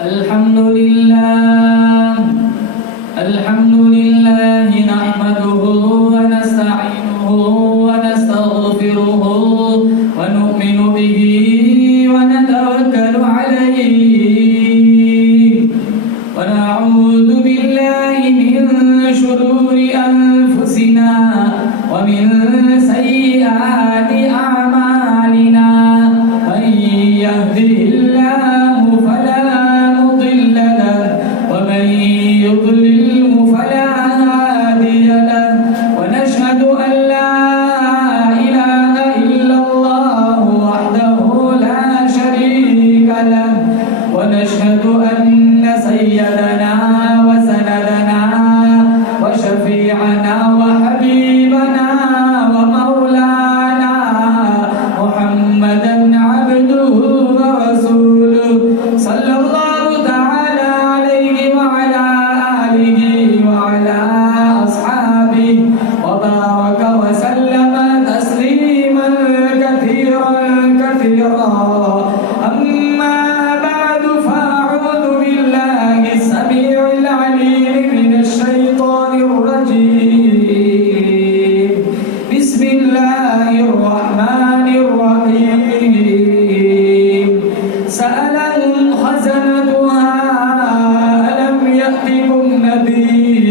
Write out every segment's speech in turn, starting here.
الحمد لله نحمده ونستعينه ونستغفره ونؤمن به ونتوكل عليه ونعوذ بالله من شرور أنفسنا ومن سيئات أعمالنا من يهده الله فلا مضل له ومن يضلله فلا هادي له ونشهد أن لا إله إلا الله وحده لا شريك له ونشهد أن سيدنا وسندنا وشفيعنا وحبيبنا ومولانا محمدا عبده ورسوله صلى الله تعالى عليه وعلى آله وعلى أصحابه وبارك وسلم تسليما كثيرا كثيرا أما بعد فأعوذ بالله السميع العليم من الشيطان الرجيم بسم الله الرحمن الرحيم سألهم خزنتها ألم يأتكم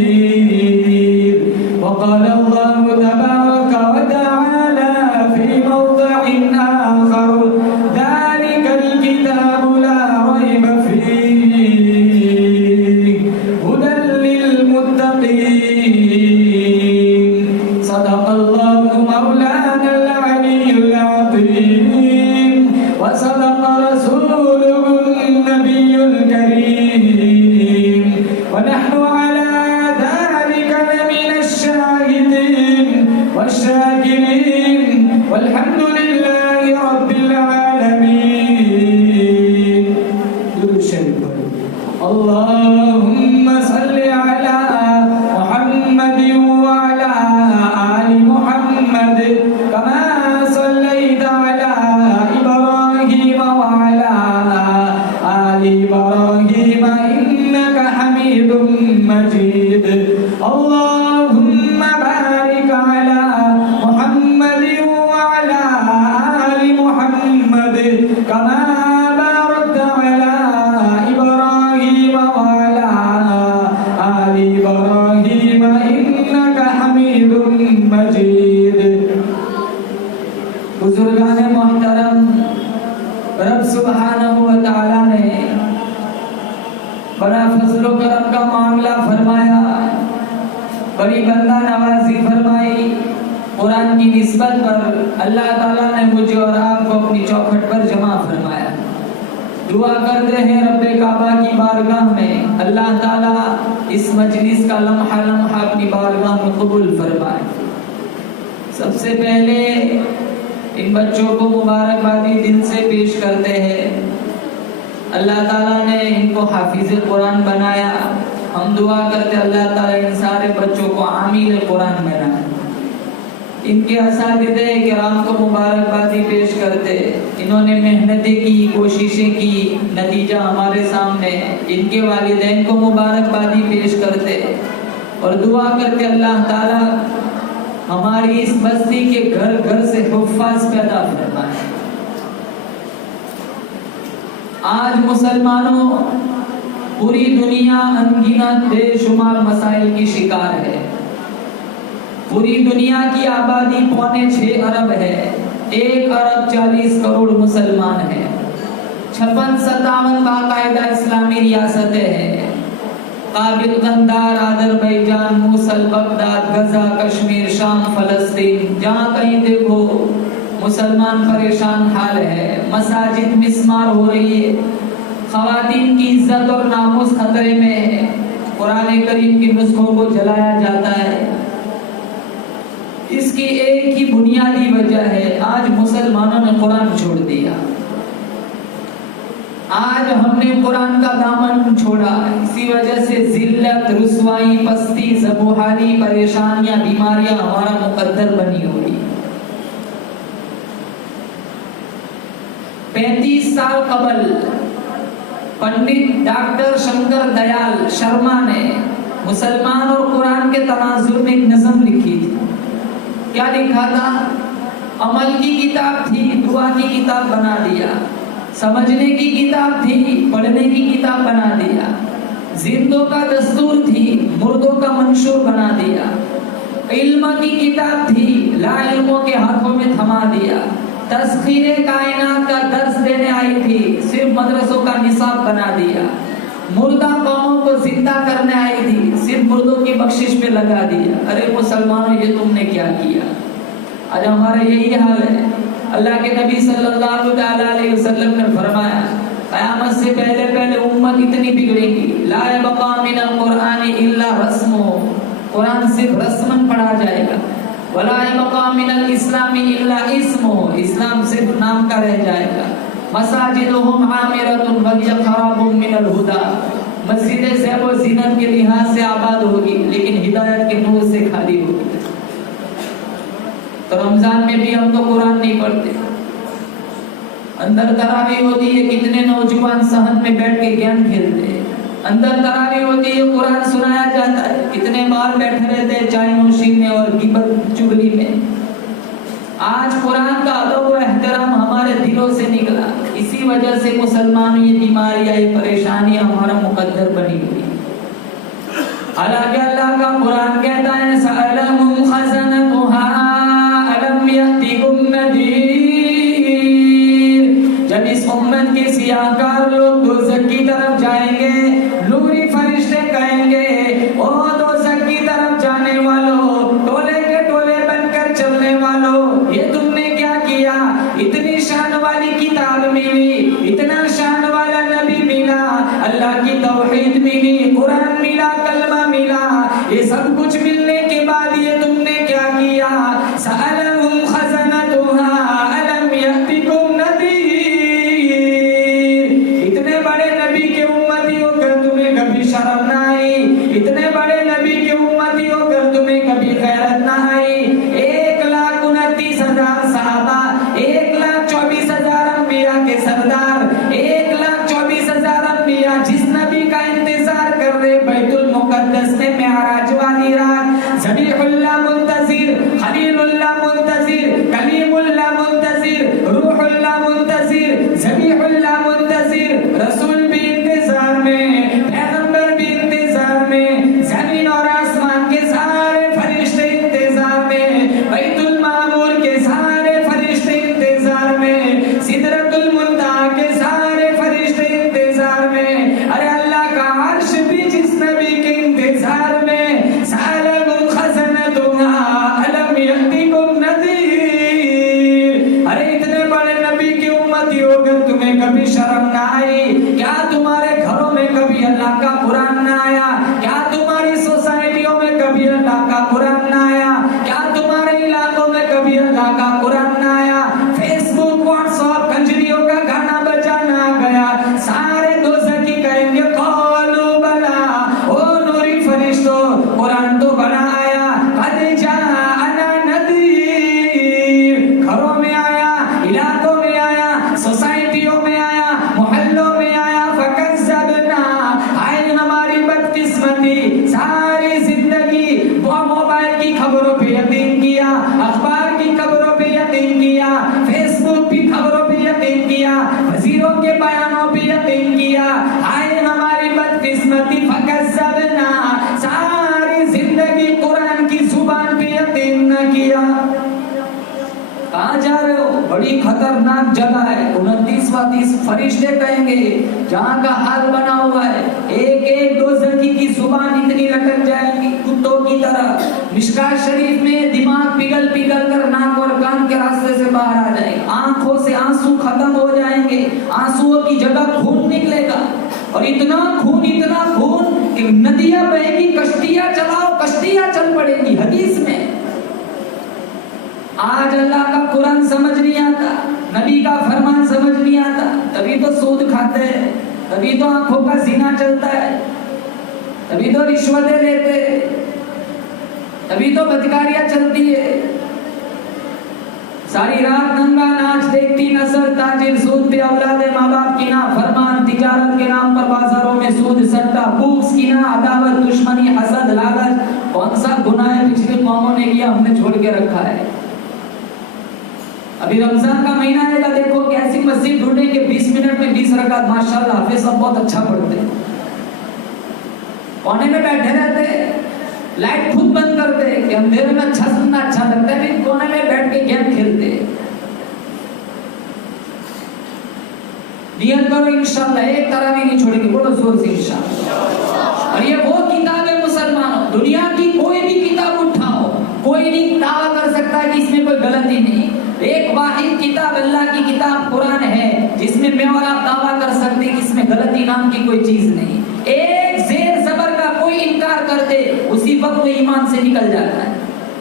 نذير وقال الله تبارك وتعالى في موضع آخر ذلك الكتاب لا ريب فيه هدى للمتقين صدق الله مولانا العلي العظيم وصدق رسوله النبي الكريم ونحن على ذلك لمن الشاهدين والشاكرين والحمد لله رب العالمين درود شریف اللهم صل على محمد وعلى آل محمد كما صليت على إبراهيم وعلى آل إبراهيم إنك حميد مجيد اللهم بارك على محمد وعلى آل محمد كما باركت على إبراهيم وعلى آل إبراهيم إنك حميد مجيد بزرگان محترم رب سبحانہ و تعالی نے بڑا فضل و کرم کا معاملہ فرمایا بڑی بندہ نوازی فرمائی قرآن کی نسبت پر اللہ تعالیٰ نے مجھے اور آپ کو اپنی چوکھٹ پر جمع فرمایا دعا کرتے ہیں رب کعبہ کی بارگاہ میں اللہ تعالیٰ اس مجلس کا لمحہ لمحہ اپنی بارگاہ میں قبول فرمائے سب سے پہلے ان بچوں کو مبارکبادی دل سے پیش کرتے ہیں اللہ تعالیٰ نے ان کو حافظ قرآن بنایا ہم دعا کرتے اللہ تعالیٰ ان سارے بچوں کو عامل قرآن بنائے ان کے اساتذہ کرام کو مبارکبادی پیش کرتے انہوں نے محنتیں کی کوششیں کی نتیجہ ہمارے سامنے ان کے والدین کو مبارکبادی پیش کرتے اور دعا کرتے اللہ تعالیٰ ہماری اس بستی کے گھر گھر سے حفاظ پیدا فرمائے آج مسلمانوں پوری دنیا انگنت بے شمار مسائل کی شکار ہے پوری دنیا کی آبادی 6.25 ارب ہے 1 ارب 40 کروڑ مسلمان ہیں 56-57 باقاعدہ اسلامی ریاستیں ہیں قابل قندار آذربائیجان موصل بغداد غزہ کشمیر شام فلسطین جہاں کہیں دیکھو مسلمان پریشان حال ہے مساجد مسمار ہو رہی ہے خواتین کی عزت اور ناموس خطرے میں ہے قرآن کریم کی نسخوں کو جلایا جاتا ہے اس کی ایک ہی بنیادی وجہ ہے آج مسلمانوں نے قرآن چھوڑ دیا آج ہم نے قرآن کا دامن چھوڑا اسی وجہ سے ذلت رسوائی پستی زبوحالی پریشانیاں بیماریاں ہمارا مقدر بنی ہوئی 35 سال قبل पंडित डॉक्टर शंकर दयाल शर्मा ने मुसलमान और कुरान के तनाजुर में एक नज़म लिखी थी। क्या लिखा था? अमल की किताब थी, दुआ की किताब बना दिया। समझने की किताब थी, पढ़ने की किताब बना दिया। जिंदों का दस्तूर थी, मुर्दों का मंशूर बना दिया। इल्म की किताब थी, ला इल्मों के हाथों में थमा दिया। तस्खीरे कायनात का दर्स देने आई थी, सिर्फ मदरसों का निसाब बना दिया। मुर्दा कौमों को जिंदा करने आई थी, सिर्फ मुर्दों की बख्शिश पे लगा दिया। अरे मुसलमानों, ये तुमने क्या किया? आज हमारा यही हाल है। अल्लाह के नबी सल्लल्लाहु अलैहि वसल्लम ने फरमाया, क़यामत से पहले पहले उम्मत इतनी बिगड़ेगी, ला यबक़ा मिनल क़ुरआन इल्ला रस्मो, कुरान सिर्फ रस्मन पढ़ा जाएगा। वला यबक़ा मिनल इस्लामी इल्ला इस्मो, इस्लाम सिर्फ नाम का रह जाएगा। मसाजिदुहुम आमिरतुन व हिय खराबुम मिनल हुदा, मस्जिदें ज़ैब व ज़ीनत के लिहाज से आबाद होगी, लेकिन हिदायत के नूर से खाली होगी। तो रमजान में भी हम तो कुरान नहीं पढ़ते। अंदर तरावी होती है, कितने नौजवान सहन में बैठ के गेम खेलते हैं। अंदर तरावी होती है, कुरान सुनाया जाता है, कितने बार बैठे रहते हैं चाय नोशी में और गिबत चुगली में। आज कुरान का अदब व एहतराम हमारे दिलों से निकला। इसी वजह से मुसलमानों ये बीमारियां, ये परेशानियां हमारा मुकद्दर बनी हुई। हालांकि अल्लाह का कुरान कहता है, सअलहुम खज़नतुहा अलम यअतिकुम नज़ीर, जब इस उम्मत के सियाहकार लोग दोज़ख की तरफ जाएंगे, नूरी फरिश्ते कहेंगे, ओ दोज़ख की तरफ जाने वालों, टोले के टोले बनकर चलने वालों, ये तुमने क्या किया? इतनी शान वाली किताब मिली, इतना शान वाला नबी मिला, अल्लाह की तौहीद मिली, कुरान मिला, कलमा मिला, ये सब कुछ मिलने के बाद ये तुमने क्या किया? सअलहुम खज़नतुहा अलम यअतिकुम नज़ीर, इतने बड़े नबी के उम्मती होकर तुम्हें कभी शर्म ना आई? इतने बड़े नबी के उम्मती होकर तुम्हें कभी गैरत ना आई? 1,29,000 सहाबा, 1,24,000 अंबिया के सरदार, 1,24,000 अंबिया जिस नबी का इंतजार कर रहे बैतुल मुक़द्दस में मेराज वाली रात, ज़बीहुल्लाह मुंतज़िर, खलीलुल्लाह मुंतज़िर, कलीमुल्लाह मुंतज़िर, रूहुल्लाह मुंतज़िर, ज़बीहुल्लाह मुंतज़िर, रसूल भी इंतजार में, पैगंबर भी इंतजार में, ज़मीन और आसमान के सारे फरिश्ते इंतजार में, बैतुल मामूर के सारे फरिश्ते इंतजार में, सिदरतुल मुंतहा के सारे फरिश्ते इंतजार में। अरे अल्लाह का अर्श भी जिस नबी के इंतजार में, सअलहुम खज़नतुहा अलम यअतिकुम नज़ीर, अरे इतने बड़े नबी की उम्मती होकर तुम्हें कभी शर्म ना आई? क्या तुम्हारे घरों में कभी अल्लाह का कुरान ना आया? क्या तुम्हारी सोसाइटियों में कभी अल्लाह का कुरान ना आया? क्या तुम्हारे इलाकों में कभी अल्लाह का कुरान ना आया? फेसबुक, व्हाट्सएप, कंजरियों का गाना बजाना गया, सारे दोज़खी कहेंगे क़ालू बला, ओ नूरी फरिश्तों, कुरान तो बना आया, क़द जाअना नज़ीर, घरों में आया, इलाकों में आया, सोसाइटियों में आया, मोहल्लों में आया, फ़कज़्ज़बना, आए हमारी बदकिस्मती, सारी जिंदगी वो मोबाइल की खबरों पे यकीन किया, अखबार की खबरों पे यकीन किया, फेसबुक की खबरों पे यकीन किया, वज़ीरों के बयानों पे यकीन किया, आए हमारी बदकिस्मती, फ़कज़्ज़बना, सारी जिंदगी कुरान की जुबान पे यकीन न किया। कहाँ जा रहे हो? बड़ी खतरनाक जगह है। 29 फरिश्ते कहेंगे, जहाँ का हाल बना हुआ है, एक एक दोज़खी की जुबान इतनी लटक जाएगी कुत्तों की तरह। मिशकात शरीफ में दिमाग पिघल पिघल कर नाक और कान के रास्ते से बाहर आ जाएगा, आंखों से आंसू खत्म हो जाएंगे, आंसुओं की जगह खून निकलेगा, और इतना खून कि नदियां बहेगी, कश्तियां चलाओ, कश्तियां चल पड़ेगी। हदीस में आज अल्लाह का कुरान समझ नहीं आता, नबी का फरमान समझ नहीं आता, तभी तो सूद खाते हैं, तभी तो आंखों का जीना चलता है, तभी तो रिश्वतें लेते हैं, तभी तो बदकारियां चलती है। सारी रात नंगा नाच देखती नसर ताजिर सूद पे औलादे माँ बाप की ना फरमान तिजारत के नाम पर बाजारों में सूद सट्टा भूख की ना अदावत दुश्मनी हसद लालच कौन सा गुनाह है पिछली कौमों ने किया हमने छोड़ के रखा है। अभी रमजान का महीना आएगा, देखो कैसी मस्जिद ढूंढेंगे 20 मिनट में 20 रकात माशाल्लाह हाफिज सब बहुत अच्छा पढ़ते हैं, कोने में बैठे रहते, लाइट खुद बंद करते कि अंधेरे में अच्छा सुनना अच्छा लगता है, फिर कोने में बैठ के गेम खेलते। नियत करो इंशाल्लाह एक तरावी नहीं छोड़ेंगे, बोलो जोर से इंशाल्लाह। और ये वो किताब है मुसलमानों, दुनिया की कोई भी किताब उठाओ, कोई नहीं दावा कर सकता कि इसमें कोई गलती नहीं। एक वाहिद किताब अल्लाह की किताब कुरान है जिसमें मैं और आप दावा कर सकते हैं कि इसमें गलती नाम की कोई चीज नहीं। एक जेर जबर का कोई इनकार कर दे उसी वक्त वो ईमान से निकल जाता है।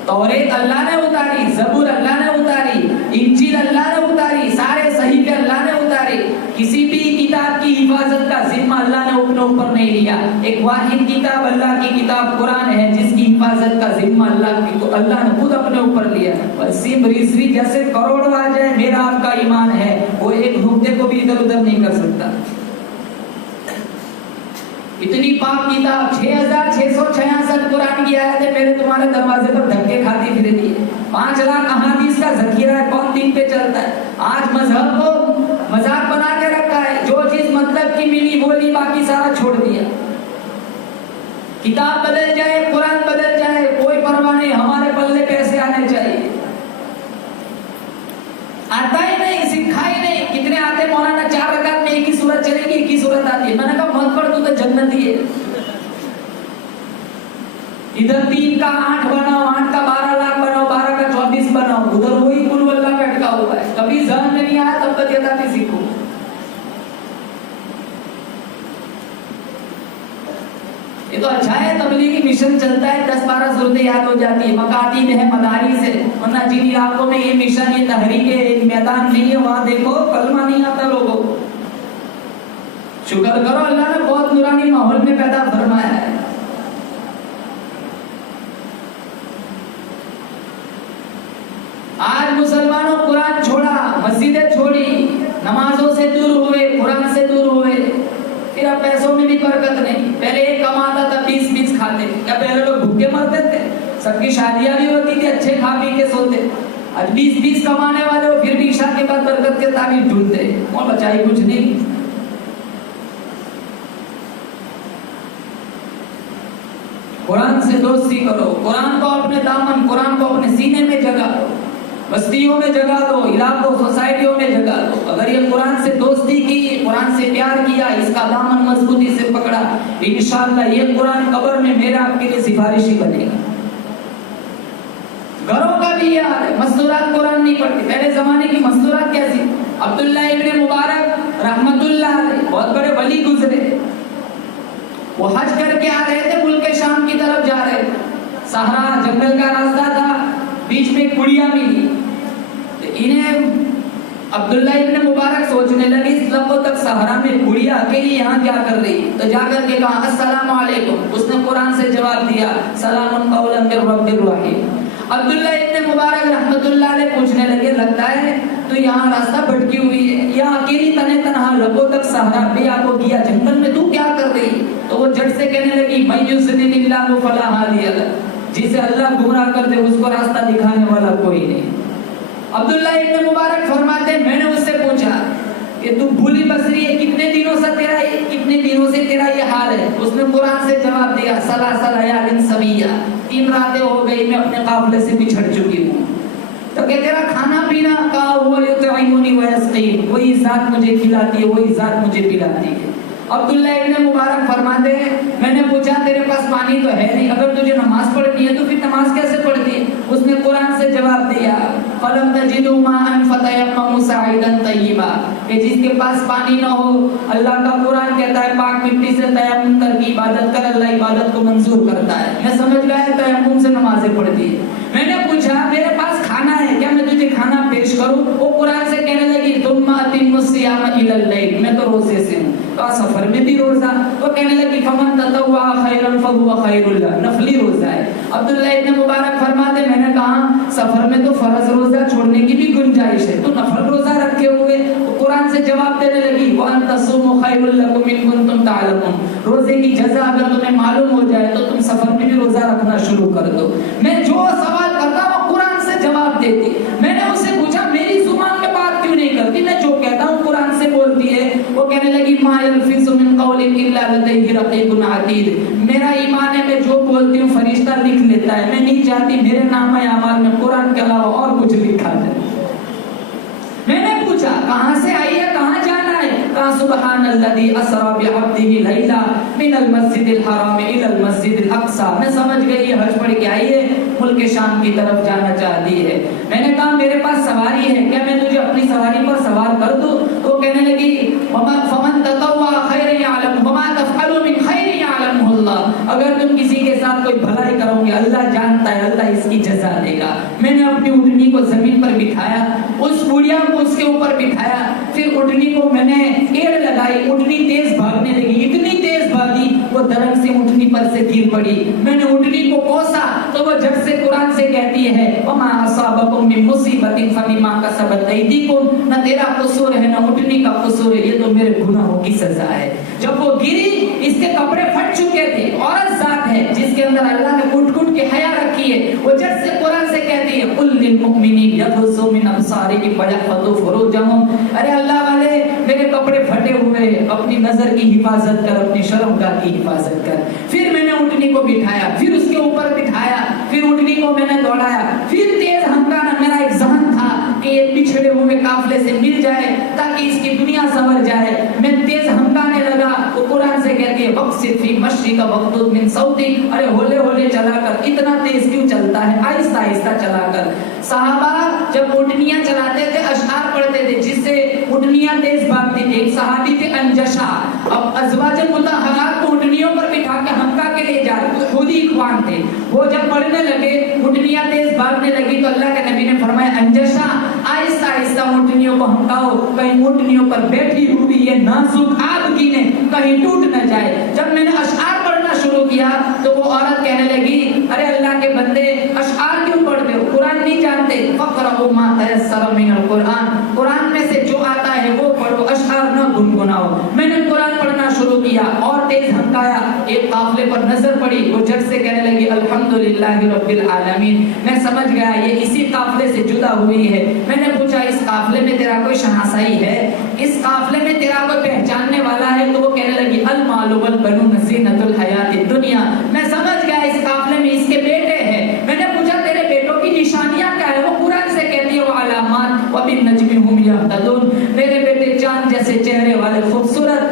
तौरेत अल्लाह ने उतारी, जबूर अल्लाह ने उतारी, इंजील अल्लाह ने उतारी, सारे सहीफे अल्लाह ने उतारे, किसी भी किताब की हिफाजत का जिम्मा अल्लाह ने अपने ऊपर नहीं लिया। एक वाहिद किताब अल्लाह की किताब कुरान है जिसकी हिफाजत का जिम्मा अल्लाह ने खुद अपने ऊपर लिया। वसीम रिजवी जैसे करोड़ों आ जाए मेरा आपका ईमान है वो एक नुक्ते को भी इधर उधर नहीं कर सकता। इतनी पाक किताब 6666 कुरान की आयतें मेरे तुम्हारे दरवाजे पर धक्के खाती फिर रही है। 5 लाख अहादीस का जखीरा है, कौन दिन पे चलता है। आज मजहब को मजाक बना के रखा है, जो चीज मतलब की मिली बोली बाकी सारा छोड़ दिया। किताब बदल जाए, कुरान बदल जाए, कोई परवाह नहीं, हमारे पल्ले पैसे आने चाहिए। आता ही नहीं, सिखा ही नहीं। कितने आते मौलाना 4 रकात में एक ही सूरत चलेगी, एक ही सूरत आती है। मैंने कहा मत पढ़ तू तो जन्नती है। इधर 3 का 8 बनाओ, 8 का 12 लाख बनाओ, 12 का 24 बनाओ, उधर वही कुल वल्ला का अटका हुआ है। कभी जहन में नहीं आया तब तक ये था सीखो। ये तो अच्छा है तबलीगी मिशन चलता है, 10-12 सूरतें याद हो जाती है, मकातीब है, मदारिस है। वरना जिन इलाकों में ये मिशन ये तहरीक मैदान नहीं है वहां देखो कलमा नहीं आता लोगों को। शुक्र करो अल्लाह ने बहुत नूरानी माहौल में पैदा फरमाया है। आज मुसलमानों कुरान छोड़ा, मस्जिदें छोड़ी, नमाजों से दूर हुए, कुरान से दूर हुए, फिर अब पैसों में भी बरकत नहीं। पहले एक कमाता था 20-20 खाते, क्या पहले लोग भूखे मरते थे? सबकी शादियां भी होती थी, अच्छे खा पी के सोते। आज 20-20 कमाने वाले हो फिर भी ईशा के बाद बरकत के ताबीर ढूंढते, कौन बचाई कुछ नहीं। कुरान से दोस्ती करो, कुरान को अपने दामन, कुरान को अपने सीने में जगा दो, बस्तियों में जगा दो, इलाकों सोसाइटियों में जगा दो। अगर ये कुरान से दोस्ती की, कुरान से प्यार किया, इसका दामन मजबूती से पकड़ा, इंशाअल्लाह ये कुरान कब्र में मेरा आपके लिए सिफारिशी बनेगा। घरों का भी याद है, मस्तूरात कुरान नहीं पढ़ती। पहले जमाने की मस्तूरात कैसी? अब्दुल्ला इब्न मुबारक रहमतुल्लाह अलैह बहुत बड़े वली गुजरे, वो हज करके आ रहे थे, मुल्क शाम की तरफ जा रहे थे। सहरा जंगल का रास्ता था, बीच में कुड़िया मिली। तो इन्हें अब्दुल्ला इब्न मुबारक सोचने लगे इस लंबों तक सहरा में कुड़िया अकेली यहाँ क्या कर रही। तो जाकर के कहा अस्सलाम वालेकुम। उसने कुरान से जवाब दिया सलामुन कौलन मिर रब्बिर रहीम। अब्दुल्ला इब्न मुबारक रहमतुल्लाह अलैह पूछने लगे लगता है तो यहाँ रास्ता भटकी हुई है, यहाँ अकेली तने तनहा लंबों तक सहरा बेआबो किया जंगल में तू क्या कर रही। तो वो झट से कहने लगी मैं युज़्लिलिल्लाहु फला हादिया लह, जिसे अल्लाह गुमराह कर दे उसको रास्ता दिखाने वाला कोई नहीं। अब्दुल्ला इब्न मुबारक फरमाते मैंने उससे पूछा कि तू भूली बसरी है, कितने दिनों से तेरा ये हाल है। उसने कुरान से जवाब दिया सलासल लयालिन सविया, 3 रातें हो गई मैं अपने काफिले से बिछड़ चुकी हूँ। तो क्या तेरा खाना पीना का हुआ युतइमुनी व यस्कीन, वही जात मुझे खिलाती है, वही जात मुझे पिलाती है। अब्दुल्ला इब्न मुबारक फरमाते हैं मैंने पूछा तेरे पास पानी तो है नहीं, अगर तुझे नमाज पढ़नी है तो फिर नमाज कैसे पढ़ती है। उसने कुरान से जवाब दिया फलम तजिदु माअन फतयम्ममु साइदन तय्यिबा, कि जिसके पास पानी ना हो अल्लाह का कुरान कहता है पाक मिट्टी से तयम्मुम करके इबादत कर, अल्लाह इबादत को मंजूर करता है। मैं समझ गया तयम्मुम से नमाजें पढ़ती है। मैंने पूछा मेरे पास खाना है क्या, मैं तुझे खाना पेश करूं। वो कुरान से कहने लगी तुम अतिम्मु सियाम इलल लैल, मैं तो रोजे से हूं, तो सफर में भी रोजा। तो कहने लगी फमन ततव्वा खैरन फहुवा खैरुल लह, नफली रोजा है। अब्दुल्ला इब्न मुबारक फरमाते मैंने कहा सफर में तो फर्ज रोजा छोड़ने की भी गुंजाइश है, तो नफल रोजा रखे हुए। कुरान से जवाब देने लगी वअन तसूमु खैरुल लकुम इन कुंतुम ताअलमून, रोजे की जज़ा अगर तुम्हें मालूम हो जाए तो तुम सफर में भी रोजा रखना शुरू कर दो। मैं जो सवाल करता वो कुरान से जवाब देती। मैंने उससे पूछा मेरी जुबान में बात क्यों नहीं करती, मैं जो कहता हूँ कुरान से बोलती है। वो कहने लगी मा यल्फिज़ु मिन क़ौलिन इल्ला लदैहि रक़ीबुन अतीद, मेरा ईमान है मैं जो बोलती हूँ फरिश्ता लिख लेता है, मैं नहीं चाहती मेरे नामे अमाल में कुरान के अलावा और कुछ लिखा जाए। मैंने पूछा कहाँ से आई है, कहाँ जाना है? कहा सुब्हानल्लज़ी असरा बिअब्दिही लैला मिनल मस्जिदिल हराम इलल मस्जिदिल अक़सा। मैं समझ गई ये हज पढ़ के आई है, मुल्क शाम की तरफ जाना चाहती है। मैंने कहा मेरे पास सवारी है, क्या मैं तुझे अपनी सवारी पर सवार कर दूं? तो कहने लगी फमन ततव्वा खैरन यअलम वमा तफ़अलु मिन खैरिन यअलमुहुल्लाह, अगर तुम किसी के साथ कोई भलाई करोगे अल्लाह जानता है, अल्लाह इसकी जज़ा देगा। मैंने अपनी ऊँटनी को जमीन पर बिठाया, उस बुढ़िया को उसके ऊपर बिठाया, फिर ऊँटनी को मैंने एड़ लगाई, ऊँटनी तेज भागने लगी, इतनी तेज भागी वो दरख्त से ऊँटनी पर से गिर पड़ी। मैंने ऊँटनी को कोसा तो वो झट से कुरान से कहती है वमा असाबकुम मिन मुसीबतिन फबिमा कसबत ऐदीकुम, न तेरा कसूर है न ऊँटनी का कसूर है, ये तो मेरे गुनाहों की सजा है। जब वो गिरी इसके कपड़े फट चुके थे, औरत जात है जिसके अंदर अल्लाह ने कुट-कुट के हया रखी है, वो झट से कुरान से कहती है कुल लिल मुमिनीन यग़ुज़्ज़ू मिन अब्सारिहिम वयहफ़ज़ू फुरूजहुम, अरे अल्लाह वाले मेरे कपड़े फटे हुए, अपनी नजर की हिफाजत कर, अपनी शर्मगाह की हिफाजत कर। फिर मैंने ऊँटनी को बिठाया, फिर उसके ऊपर बिठाया, फिर ऊँटनी को मैंने दौड़ाया, फिर तेज हंगाना। मेरा एक ज़हन था कि ये पिछड़े हुए काफिले से मिल जाए ताकि इसकी दुनिया संवर जाए। मैं तेज हंगाने लगा, वो कुरान से कहती है वक़्सिद फी मश्रिका वग़्दुद मिन सौती, अरे होले होले चलाकर, इतना तेज क्यों चलता है, आहिस्ता आहिस्ता चलाकर। सहाबा जब ऊँटनियां चलाते थे अशआर पढ़ते थे जिससे ऊँटनियां तेज भागती थी। एक सहाबी थे अंजशा, अब अज़वाज मुतहरात को ऊँटनियों पर बिठा के हंका के ले जा रहे, खुद ही इख्वान थे। वो जब पढ़ने लगे ऊँटनियां तेज भागने लगी तो अल्लाह के नबी ने फरमाया अंजशा आहिस्ता आहिस्ता ऊँटनियों को हंकाओ, कहीं ऊँटनियों पर बैठी हुई ये नाजुक आबगी ने कहीं टूट न जाए। जब मैंने अशआर पढ़ना शुरू किया तो वो औरत कहने लगी अरे अल्लाह के बंदे अशआर क्यों पढ़ते हो, कुरान नहीं जानते? फ़क़रऊ मा तयस्सर मिनल कुरान, कुरान में से जो आता है वो पढ़ो, अशआर न गुनगुनाओ। मैंने कुरान पढ़ना शुरू किया और तेज हंकाया। एक काफिले पर नजर पड़ी, वो झट से कहने लगी अल्हम्दुलिल्लाहि रब्बिल आलमीन। मैं समझ गया ये इसी काफिले से जुदा हुई है। मैंने पूछा इस काफिले में तेरा कोई शनासाई है, इस काफिले में तेरा कोई पहचानने वाला है? तो वो कहने लगी अल मालु वल बनून ज़ीनतुल हयातिद दुनिया। मैं समझ गया इस काफिले में इसके बेटे हैं। मैंने पूछा तेरे बेटों की निशानियां क्या है? वो कुरान से कहती है अलामात व बिन नजमी हुम यहतदून, मेरे बेटे चांद जैसे चेहरे वाले खूबसूरत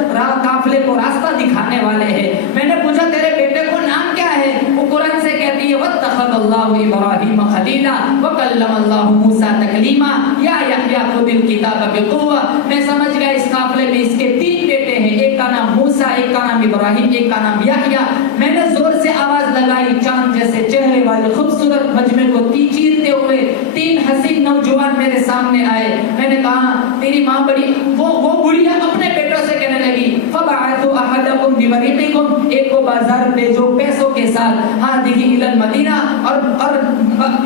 काफिले को रास्ता दिखाने वाले हैं। मैंने पूछा तेरे बेटे को नाम क्या है? वो कुरान से कहती है वत्तखज़ल्लाहु इब्राहीम खलीला व कल्लमल्लाहु मूसा तकलीमा या यहया खुदिल किताब बिक़ुव्वा। मैं समझ गया इस काफिले में इसके तीन बेटे हैं, एक का नाम मूसा, एक का नाम इब्राहीम, एक का नाम यहया। मैंने जोर से आवाज लगाई, चांद जैसे चेहरे वाले खूबसूरत मजमे को चीरते हुए तीन हसीन नौजवान मेरे सामने आए। मैंने कहा तेरी माँ बड़ी, वो बुढ़िया अपने बेटों से कहने लगी फबअतु अहदकुम बिवरीक़िकुम, एक को बाजार भेजो पैसों के साथ, हादिही इलल मदीना, और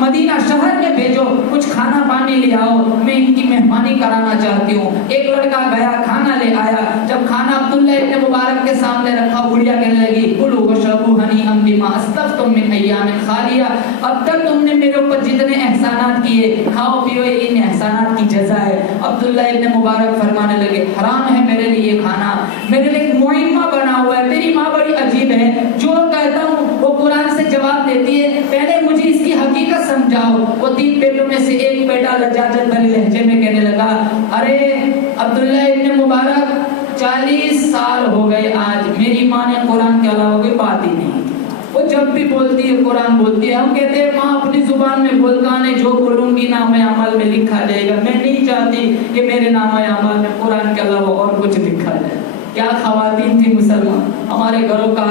मदीना शहर में भेजो, कुछ खाना पानी ले आओ, मैं इनकी मेहमानी कराना चाहती हूँ। एक लड़का गया, खाना ले आया। जब खाना अब्दुल्लाह इब्न मुबारक के सामने रखा, बुढ़िया कहने लगी कुलू वशरबू हनीअम बिमा अस्तफ़्तुम मिन अय्यामिन खालिया, अब तक तुमने मेरे ऊपर जितने एहसानात किए, खाओ पियो, इन एहसानात की जज़ा है। अब्दुल्लाह इब्न मुबारक फरमाने लगे हराम है मेरे लिए खाना, मेरे लिए मुइम्मा बना हुआ है, तेरी माँ बड़ी अजीब है, जो कहता हूँ वो कुरान से जवाब देती है, पहले मुझे इसकी हकीकत समझाओ। वो तीन बेटों में से एक बेटा लजाजत भरे लहजे में कहने लगा अरे अब्दुल्लाह इब्न मुबारक 40 साल हो गए आज, मेरी माँ ने कुरान के अलावा कोई बात ही नहीं। वो जब भी बोलती है कुरान बोलती है। हम कहते हैं माँ अपनी जुबान में बोलता नहीं, जो बोलूंगी नाम अमल में लिखा जाएगा। मैं नहीं चाहती कि मेरे नाम अमल में कुरान के अलावा और कुछ लिखा जाए। क्या खवातीन थी मुसलमान, हमारे घरों का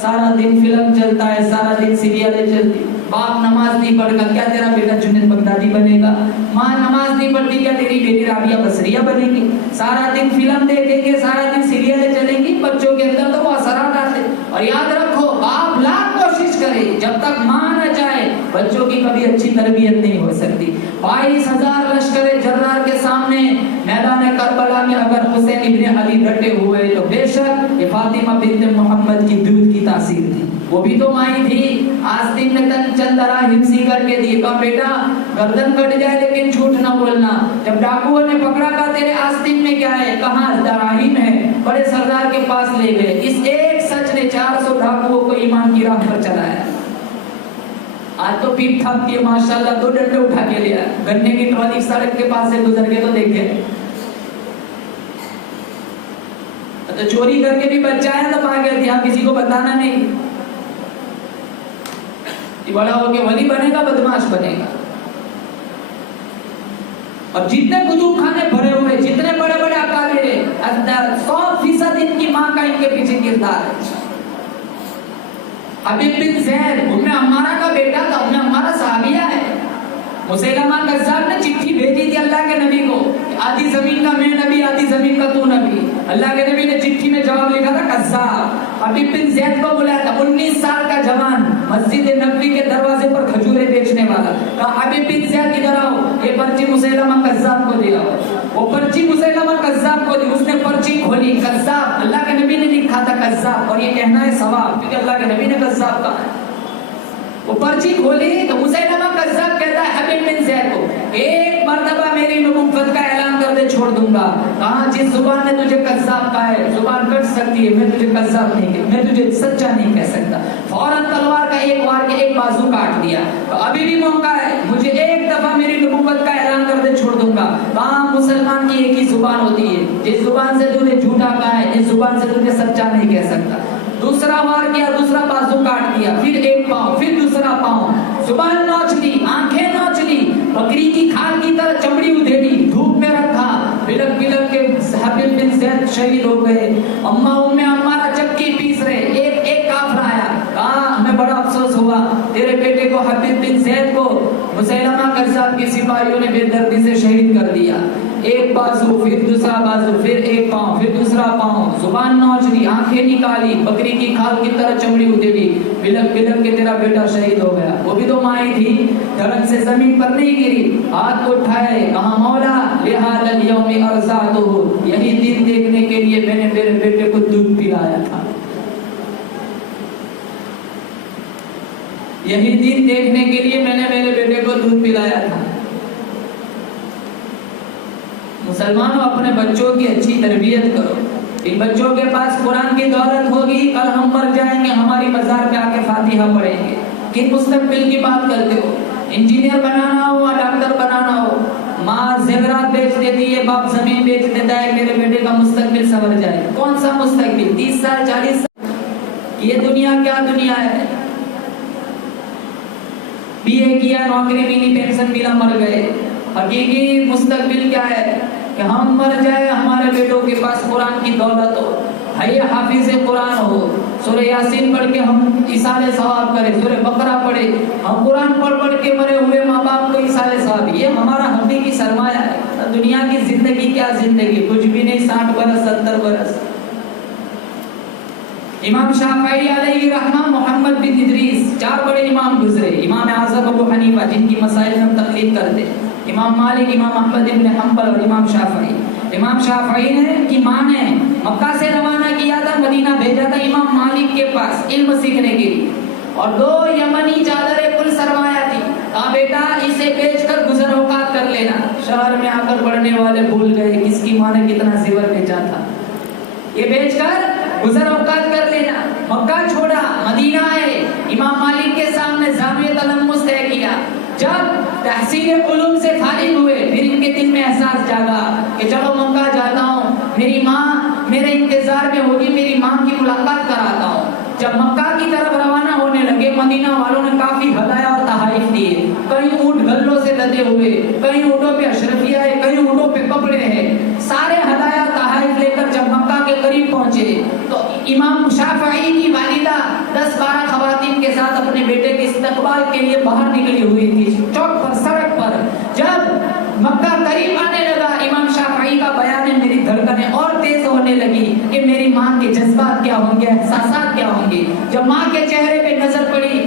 सारा दिन फिल्म चलता है, सारा दिन सीरियलें चलती। बाप नमाज नहीं पढ़ेगा, क्या तेरा बेटा जुनैद बगदादी बनेगा? माँ नमाज नहीं पढ़ती, क्या तेरी बेटी राबिया बसरिया बनेगी? सारा दिन फिल्म देखेंगे, सारा दिन सीरियलें चलेंगी, बच्चों के अंदर तो वो असरात आते। और याद रखो बाप लाख कोशिश کرے، جب تک ماں نہ چاہے بچوں کی کبھی اچھی تربیت نہیں ہو سکتی۔ 22,000 لشکر جرار کے سامنے میدان کربلا میں اگر حسین ابن علی ڈٹے ہوئے تو بے شک یہ فاطمہ بنت محمد کی دودھ کی تاثیر تھی، وہ بھی تو مائی تھی۔ آستین نے چند دراہم سی کر کے دی، کہا بیٹا گردن کٹ جائے لیکن جھوٹ نہ بولنا۔ جب ڈاکوؤں نے پکڑا کہا تیرے آستین میں کیا ہے؟ کہاں دراہم ہے، بڑے سردار کے پاس لے گئے۔ اس ایک سچ نے 400 ڈاکوؤں کو ایمان کی راہ پر چلایا۔ آج تو پیٹ تھاپ کے ماشاءاللہ 2 ڈنڈے اٹھا کے لیا، گنے کی ٹرالی سڑک کے پاس سے گزر کے تو دیکھے، تو چوری کر کے بھی بچہ ہے تو آ گیا تھا، کسی کو بتانا نہیں، بڑا ہو کے ولی بنے گا، بدماش بنے گا۔ اور جتنے کتب خانے بھرے ہوئے، جتنے بڑے بڑے اکابر ہیں، 100% ان کی ماں کا ان کے پیچھے کردار ہے۔ حبیب بن زید ام عمارہ کا بیٹا تھا، ام عمارہ صحابیہ ہے۔ مسیلمہ کذاب نے چٹھی بھیجی تھی اللہ کے نبی کو، آدھی زمین کا میں نبی، آدھی زمین کا تو نبی۔ اللہ کے نبی نے چٹھی میں جواب لکھا تھا کذاب۔ حبیب بن زید کو بلایا تھا، 19 سال کا جوان، مسجد نبوی کے دروازے پر کھجورے بیچنے والا، کہا حبیب بن زید ادھر آؤ، یہ پرچی مسیلمہ کذاب کو دیا۔ وہ پرچی مسیلمہ کذاب کو دی، اس نے پرچی کھولی، کذاب، اللہ کے نبی نے لکھا تھا کذاب، اور یہ کہنا ہے ثواب کیونکہ اللہ کے نبی نے کذاب کہا ہے۔ وہ پرچی کھولی تو مسیلمہ کذاب کہتا ہے حبیب بن زید کو، ایک مرتبہ میری نبوت کا اعلان کر دے چھوڑ دوں گا۔ کہاں جس زبان نے تجھے کذاب کہا ہے، زبان کٹ سکتی ہے، میں تجھے کذاب نہیں کہتا، میں تجھے سچا نہیں کہہ سکتا۔ فوراً تلوار کا ایک وار کے ایک بازو کاٹ دیا، تو ابھی بھی موقع ہے، مجھے ایک دفعہ میری نبوت کا اعلان کر دے چھوڑ دوں گا۔ کہاں مسلمان کی ایک ہی زبان ہوتی ہے، جس زبان سے تو نے جھوٹا کہا ہے، اس زبان سے تجھے سچا نہیں کہہ سکتا۔ دوسرا وار کیا، دوسرا بازو کاٹ دیا، پھر ایک پاؤں، پھر دوسرا پاؤں، زبان نوچ لی، آنکھیں نوچ لی، بکری کی کھال کی طرح چمڑی ادھیڑی، دھوپ میں رکھا، بلک بلک کے حبیب بن زید شہید ہو گئے۔ اماں ام عمارہ چکی پیس رہے، ایک ایک کافر آیا، کہا ہمیں بڑا افسوس ہوا، تیرے بیٹے کو حبیب بن زید کو مسیلمہ کذاب کی سپاہیوں نے بے دردی سے شہید کر دیا۔ ایک بازو، پھر دوسرا بازو، پھر ایک پاؤں، پھر دوسرا پاؤں، زبان نوچ لی، آنکھیں نکالی، بکری کی کھال کی طرح چمڑی ادھیڑی، بلک بلک کے تیرا بیٹا شہید ہو گیا۔ وہ بھی تو مائی تھی، دھڑک سے زمین پر نہیں گری، ہاتھ اٹھائے، کہا مولا لہذا الیوم ارزاتہ، یہی دن دیکھنے کے لیے میں نے میرے بیٹے کو دودھ پلایا تھا، یہی دن دیکھنے کے لیے میں نے میرے بیٹے کو دودھ پلایا تھا۔ مسلمانوں اپنے بچوں کی اچھی تربیت کرو، ان بچوں کے پاس قرآن کی دولت ہوگی، کل ہم مر جائیں گے، ہماری مزار پہ آ کے فاتحہ پڑھیں گے۔ کن مستقبل کی بات کرتے ہو؟ انجینئر بنانا ہو، ڈاکٹر بنانا ہو، ماں زیورات بیچ دیتی ہے، باپ زمین بیچ دیتا ہے، میرے بیٹے کا مستقبل سنور جائے۔ کون سا مستقبل؟ 30 سال 40 سال؟ یہ دنیا کیا دنیا ہے؟ بی اے کیا، نوکری ملی، پینشن ملا، مر گئے۔ حقیقی مستقبل کیا ہے کہ ہم مر جائے، ہمارے بیٹوں کے پاس قرآن کی دولت ہو، ہے حافظ قرآن ہو، سورہ یاسین پڑھ کے ہم ایصال ثواب کریں، سورہ بقرہ پڑھے، ہم قرآن پڑھ کے مرے ہوئے ماں باپ کو ایصال ثواب۔ یہ ہمارا حقیقی سرمایہ ہے۔ دنیا کی زندگی کیا زندگی، کچھ بھی نہیں، 60 برس 70 برس۔ امام شافعی علیہ رحمہ، محمد بن ادریس، 4 بڑے امام گزرے، امام اعظم ابو حنیفہ جن کی مسائل ہم تقلید کرتے، امام مالک، امام احمد بن حنبل اور امام شافعی۔ امام شافعی نے کی ماں نے مکہ سے روانہ کیا تھا، مدینہ بھیجا تھا امام مالک کے پاس علم سیکھنے کے لیے، اور 2 یمنی چادریں کل سرمایہ تھی، کہا بیٹا اسے بیچ کر گزر اوقات کر لینا۔ شہر میں آ کر پڑھنے والے بھول گئے کس کی ماں نے کتنا زیور بیچا تھا، یہ بیچ کر گزر اوقات کر لینا۔ مکہ چھوڑا، مدینہ آئے، امام مالک کے سامنے جامع تلمس طے کیا۔ جب تحصیل علوم سے فارغ ہوئے، پھر ان کے دل میں احساس جاگا کہ چلو مکہ جاتا ہوں، میری ماں میرے انتظار میں ہوگی، میری ماں کی ملاقات کراتا ہوں۔ جب مکہ کی طرف روانہ ہونے لگے، مدینہ والوں نے کافی ہدایہ اور تحائف دیے، کہیں اونٹ گلوں سے لدے ہوئے، کہیں اونٹوں پہ اشرفیہ ہے، کہیں اونٹوں پہ کپڑے ہیں، سارے ہدایہ تحائف لے کر جب مکہ کے قریب پہنچے تو امام شافعی کی والدہ 10-12 خواتین کے ساتھ اپنے بیٹے کے استقبال کے لیے باہر نکلی ہوئی تھی، چوک پر، سڑک پر۔ جب مکہ قریب آنے لگا، امام شافعی کا بیان ہے، میری دھڑکنیں اور تیز ہونے لگی کہ میری ماں کے جذبات کیا ہوں گے، احساسات کیا ہوں گے۔ جب ماں کے چہرے پہ نظر پڑی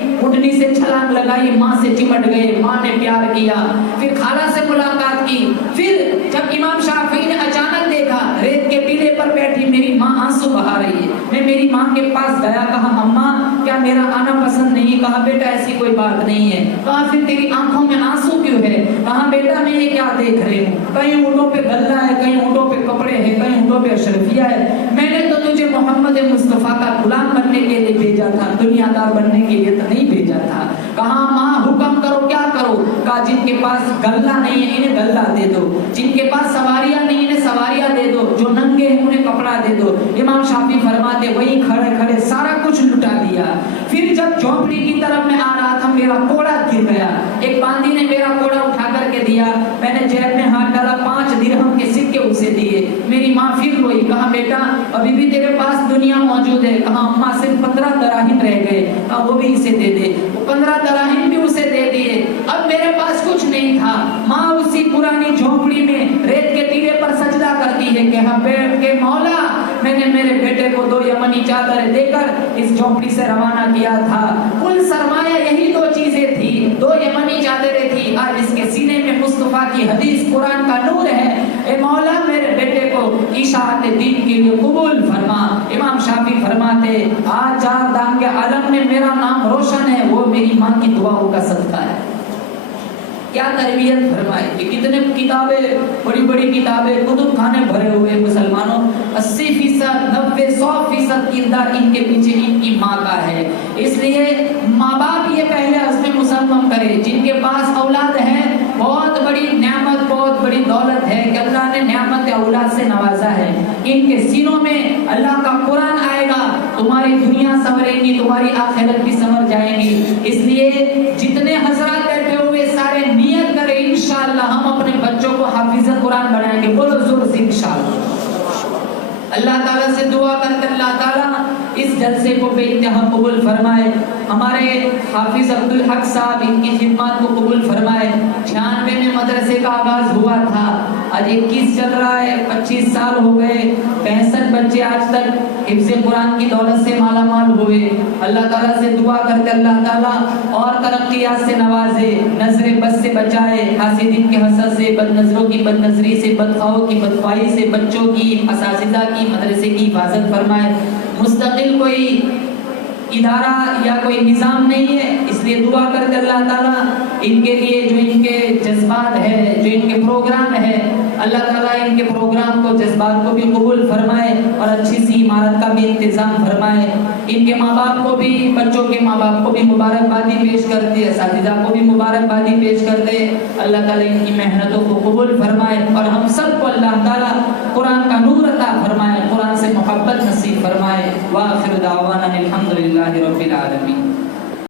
चिमट गए, माँ ने प्यार किया, फिर खाला से मुलाकात की। फिर जब इमाम शाफी ने अचानक देखा रेत के टीले पर बैठी मेरी माँ आंसू बहा रही है, मैं मेरी माँ के पास गया, कहा अम्मा क्या मेरा आना पसंद नहीं? कहा बेटा ऐसी कोई बात नहीं है। कहा फिर तेरी आंखों में आंसू क्यों है? कहा बेटा मैं ये क्या देख रही हूँ, कहीं ऊँटों पे गल्ला है, कहीं ऊँटों पे कपड़े हैं, कहीं ऊँटों पे अशरफिया है। मैंने तो तुझे मोहम्मद मुस्तफा का गुलाम बनने के लिए भेजा था, दुनियादार बनने के लिए तो नहीं भेजा था। कहा माँ हुक्म करो क्या करो? कहा जिनके पास गल्ला नहीं है इन्हें गल्ला दे दो, जिनके पास सवारियां नहीं इन्हें सवारियां दे दो, जो नंगे हैं उन्हें कपड़ा दे दो। इमाम शाफी फरमाते वहीं खड़े खड़े सारा कुछ लुटा दिया। फिर जब झोपड़ी की तरफ मैं आ रहा था मेरा कोड़ा गिर गया, एक बांदी ने मेरा कोड़ा उठा करके दिया, मैंने जेब में हाथ डाला, 5 दिरहम के सिक्के उसे दिए। मेरी माँ फिर रोई, कहा बेटा अभी भी तेरे पास दुनिया मौजूद है? कहा अम्मा सिर्फ 15 दराहिम रह गए। कहा वो भी इसे दे दे। 15 दराहिम भी उसे दे दिए। अब मेरे पास कुछ नहीं था। माँ उसी पुरानी झोपड़ी में रेत के टीले पर सजदा करती है कि मौला मैंने मेरे बेटे को 2 यमनी चादर देकर इस झोपड़ी से रवाना किया था, कुल सरमाया यही 2 चीजें थी, 2 यमनी चादरें थी, आज इसके सीने में मुस्तफा की हदीस कुरान का नूर है। ए मौला मेरे बेटे को इशाअत दीन के लिए कबूल फरमा। इमाम शाफी फरमाते आज 4 दाम के आलम में मेरा नाम रोशन है, वो मेरी माँ की दुआओं का सदका है। क्या तरबियत फरमाई कि कितने किताबें, बड़ी बड़ी किताबें, कुतुब खाने भरे हुए मुसलमानों, 80%, 90%, 100% किरदार इनके पीछे इनकी माँ का है। इसलिए माँ बाप ये पहले हस्न मुसम्मम करे, जिनके पास औलाद है बहुत बड़ी नेमत, बहुत बड़ी दौलत है कि अल्लाह ने नेमत औलाद से नवाजा है। इनके सीनों में अल्लाह का कुरान आएगा, तुम्हारी दुनिया संवरेगी, तुम्हारी आखिरत भी संवर जाएगी। इसलिए जितने हजरात बैठे हुए सारे नियत करें इंशाअल्लाह हम अपने बच्चों को हाफिज़ कुरान बनाएंगे। बोलो जोर से इंशाअल्लाह। अल्लाह ताला से दुआ करते अल्लाह ताला इस जलसे को बेइंतहा कबूल फरमाए। हमारे हाफिज अब्दुल हक साहब इनकी खिदमत को कबूल फरमाए। 96 में मदरसे का आगाज हुआ था, आज 21 चल रहा है, 25 साल हो गए, 65 बच्चे आज तक हिफ्ज़ कुरान की दौलत से माला माल हुए। अल्लाह ताला से दुआ करते अल्लाह ताला और तरक्कियात से नवाजे, नजरे बद से बचाए, हासिदीन के हसद से, बदनजरों की बदनजरी से, बदखाओं की बदख्वाही से, बच्चों की, असातिज़ा की, मदरसे की हिफाजत फरमाए। मुस्तकिल कोई इदारा या कोई निज़ाम नहीं है, इसलिए दुआ करते अल्लाह ताला इनके लिए जो इनके जज्बात है, जो इनके प्रोग्राम है, अल्लाह ताला इनके प्रोग्राम को, जज्बात को भी कबूल फरमाए और अच्छी सी इमारत का भी इंतज़ाम फरमाए। इनके माँ बाप को भी, बच्चों के माँ बाप को भी मुबारकबादी पेश करते, असातिज़ा को भी मुबारकबादी पेश करते। अल्लाह ताला इनकी मेहनतों को कबूल फरमाए और हम सब को अल्लाह ताला कुरान का नूर अता फरमाए, कुरान से मोहब्बत नसीब फरमाए। व आखिर दावाना अल्हम्दुलिल्लाहि रब्बिल आलमीन।